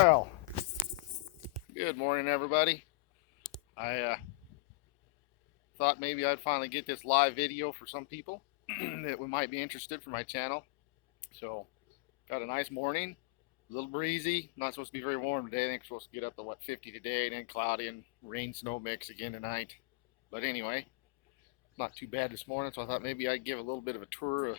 Well, good morning, everybody. I thought maybe I'd finally get this live video for some people that might be interested for my channel. So, got a nice morning, a little breezy. Not supposed to be very warm today. I think we're supposed to get up to 50 today, and then cloudy and rain snow mix again tonight. But anyway, not too bad this morning. So I thought maybe I'd give a little bit of a tour of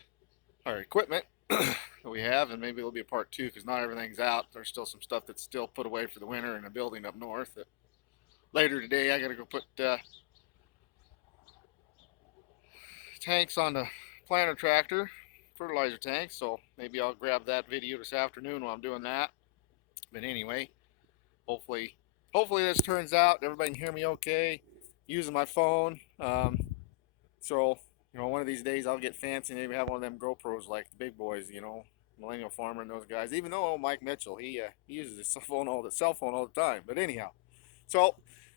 our equipment that we have, and maybe it'll be a part two because not everything's out. There's still some stuff that's still put away for the winter in a building up north. That later today I got to go put tanks on the planter tractor, fertilizer tanks. So maybe I'll grab that video this afternoon while I'm doing that. But anyway, hopefully this turns out everybody can hear me okay using my phone. So one of these days I'll get fancy and maybe have one of them GoPros like the big boys, Millennial Farmer and those guys. Even though Mike Mitchell, he uses his cell phone all the time. But anyhow, so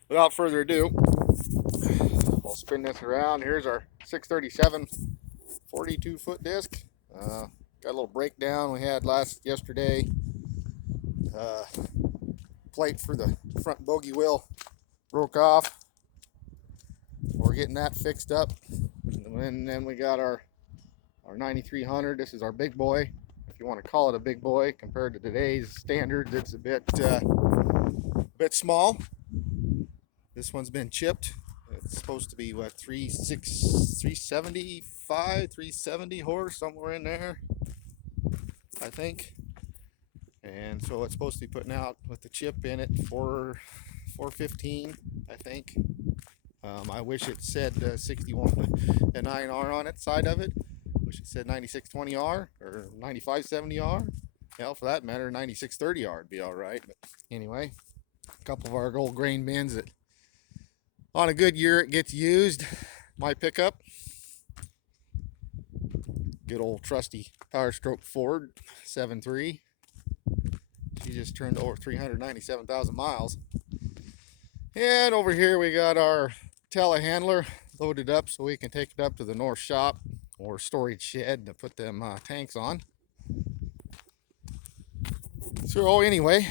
without further ado, we'll spin this around. Here's our 637 42-foot disc. Got a little breakdown we had yesterday. Plate for the front bogey wheel broke off. We're getting that fixed up. And then we got our 9300. This is our big boy, if you want to call it a big boy. Compared to today's standards, it's a bit small. This one's been chipped. It's supposed to be what, 370 horse, somewhere in there, I think. And so it's supposed to be putting out with the chip in it 415, I think. I wish it said 61 and 9R on it side of it. Wish it said 9620R or 9570R. Hell, for that matter, 9630R would be all right. But anyway, a couple of our old grain bins that on a good year it gets used. My pickup, good old trusty Power Stroke Ford 7.3. She just turned over 397,000 miles. And over here we got our telehandler loaded up so we can take it up to the north shop or storage shed to put them tanks on. So anyway,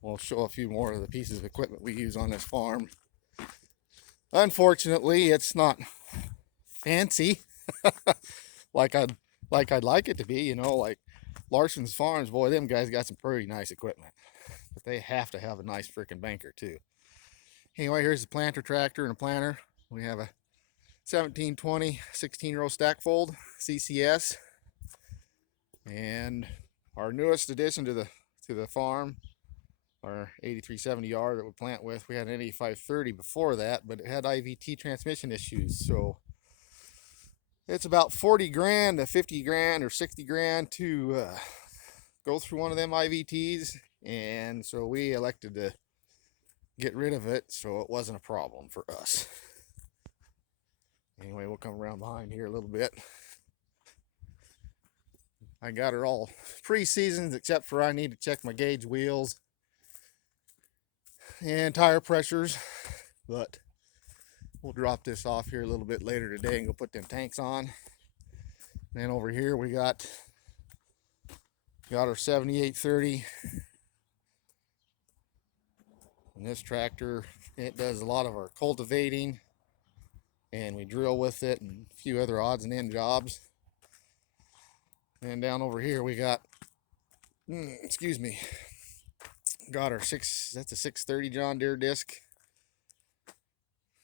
we'll show a few more of the pieces of equipment we use on this farm. Unfortunately, it's not fancy like I'd like it to be, like Larson's Farms. Boy, them guys got some pretty nice equipment, but they have to have a nice freaking banker too. Anyway, here's the planter tractor and a planter. We have a 1720 16-row stack fold CCS, and our newest addition to the farm, our 8370R that we plant with. We had an 8530 before that, but it had IVT transmission issues, so it's about 40 grand to 50 grand or 60 grand to go through one of them IVTs, and so we elected to get rid of it, so it wasn't a problem for us. Anyway, we'll come around behind here a little bit. I got her all pre-seasoned except for I need to check my gauge wheels and tire pressures, but we'll drop this off here a little bit later today and go put them tanks on. And then over here we got our 7830. And this tractor, it does a lot of our cultivating, and we drill with it and a few other odds and end jobs. And down over here we got, got our that's a 630 John Deere disc,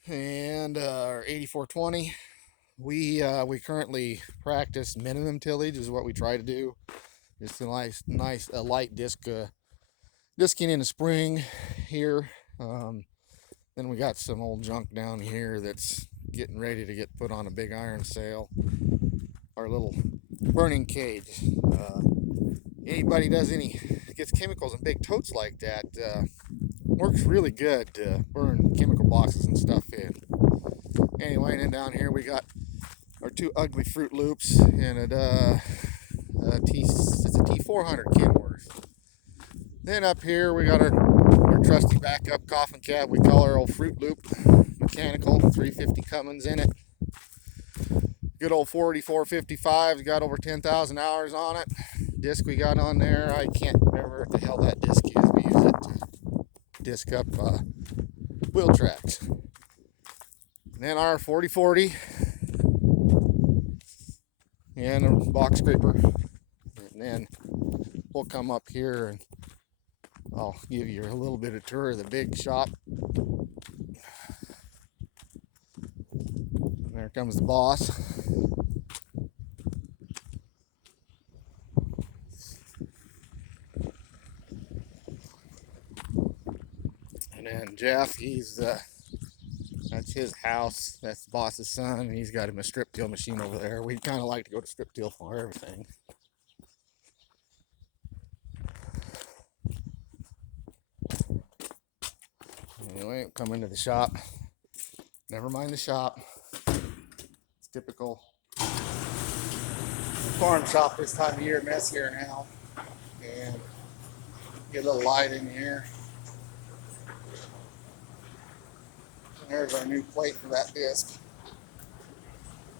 and our 8420. We currently practice minimum tillage is what we try to do. Just a nice light disking in the spring here. Then we got some old junk down here that's getting ready to get put on a big iron sail. Our little burning cage. Anybody gets chemicals in big totes like that, works really good to burn chemical boxes and stuff in. Anyway, and then down here we got our two ugly Fruit Loops and it's a T400 Kenworth. Then up here we got our trusty backup coffin cab. We call our old Fruit Loop mechanical, 350 Cummins in it. Good old 4455's got over 10,000 hours on it. disc we got on there. I can't remember what the hell that disc is. We use it to disc up wheel tracks. And then our 4040 and a box scraper. And then we'll come up here and I'll give you a little bit of tour of the big shop. And there comes the boss. And then Jeff, that's his house. That's the boss's son, and he's got him a strip till machine over there. We kind of like to go to strip till for everything. Anyway, come into the shop. Never mind the shop. It's typical farm shop this time of year, messier now. And get a little light in here. And there's our new plate for that disc.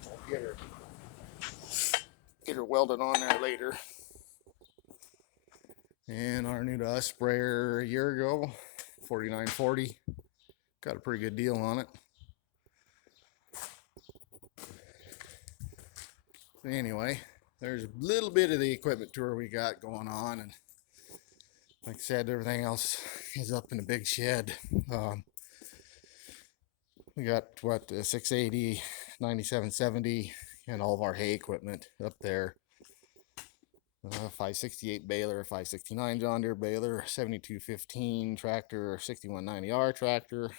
We'll get her welded on there later. And our new to us sprayer a year ago, 4940. Got a pretty good deal on it. Anyway, there's a little bit of the equipment tour we got going on, and like I said, everything else is up in the big shed. We got what, 680, 9770, and all of our hay equipment up there. 568 baler, 569 John Deere baler, 7215 tractor, 6190R tractor,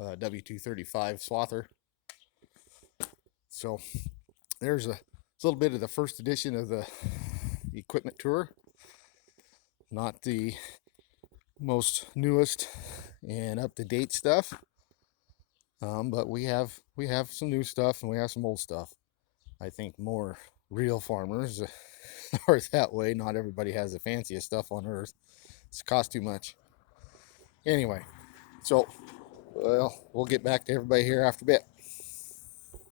W235 swather. So there's a little bit of the first edition of the equipment tour. Not the most newest and up-to-date stuff, but we have some new stuff and we have some old stuff. I think more real farmers are that way. Not everybody has the fanciest stuff on earth. It's cost too much. Anyway, so we'll get back to everybody here after a bit.